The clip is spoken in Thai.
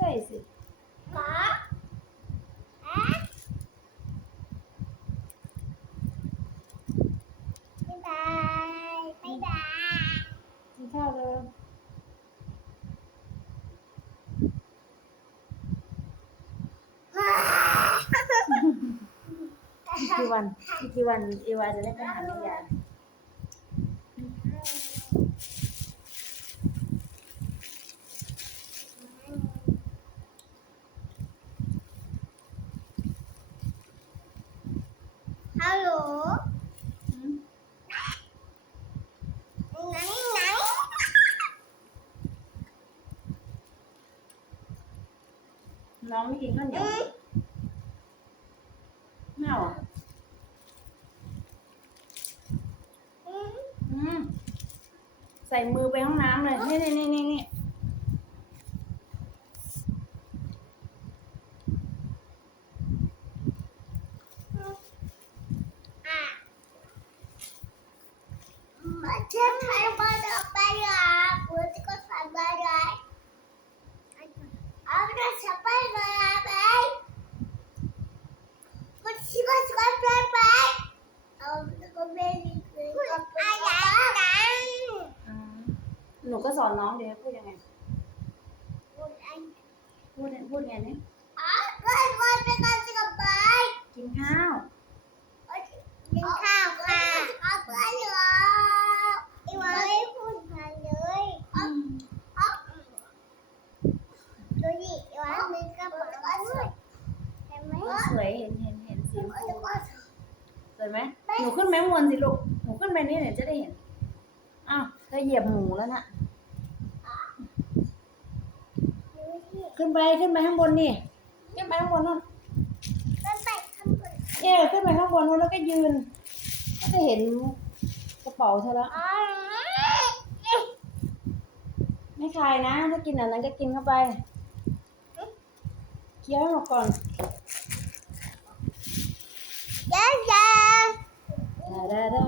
ช่สิก็เอ๊ะบ๊ายบายบ๊ายบายกินข้าวเลยอีกกี่วันอีกกี่วันเอวาจะได้ไปหาแม่ยาย ฮัลโหล อืม ไหนไหน น้องไม่กินข้าวเหนียวอืมไม่เอาเหรออืมอืมใส่มือไปห้องน้ำเลย นี่นี่นี่นี่นี่อะมาเช็ดให้มาดอกไปอะปวดก็ใส่ไปเลยเอาไปใส่ไปเลยไปมันชิบะชิบะไปไปเอาก็ไม่ดีเลยก็ไปไป อืมหนู ก็สอนน้องเดี๋ยวพูดยังไง พูดพูดไงเนี่ยอ๋อก็ก็ไปก็จะไปกินข้าวกินข้าวค่ะเอาไปเลยอีวันไม่พูดพันเลยอ๋ออ๋อดูดิอีวันมีกระเป๋าด้วยเห็นไหมสวยเห็นเห็นเห็นสีชมโอ้ยพูก็สวยไหมหนูขึ้นแมงมวนสิลูกหนูขึ้นไปนี่เดี๋ยวจะได้เห็นอ้าวเธอเหยียบหมูแล้วน่ะ ขึ้นไปขึ้นไปข้างบนนี่ขึ้นไปข้างบนนู่นแล้นไปข้างบนเออขึ้นไปข้างบนนู่นแล้วก็ยืน ก็จะเห็นกระเป๋าเธอแล้ว ไม่คายนะ ถ้ากินอันนั้นก็กินเข้าไปเคี้ยวออกก่อนยายาได้ได้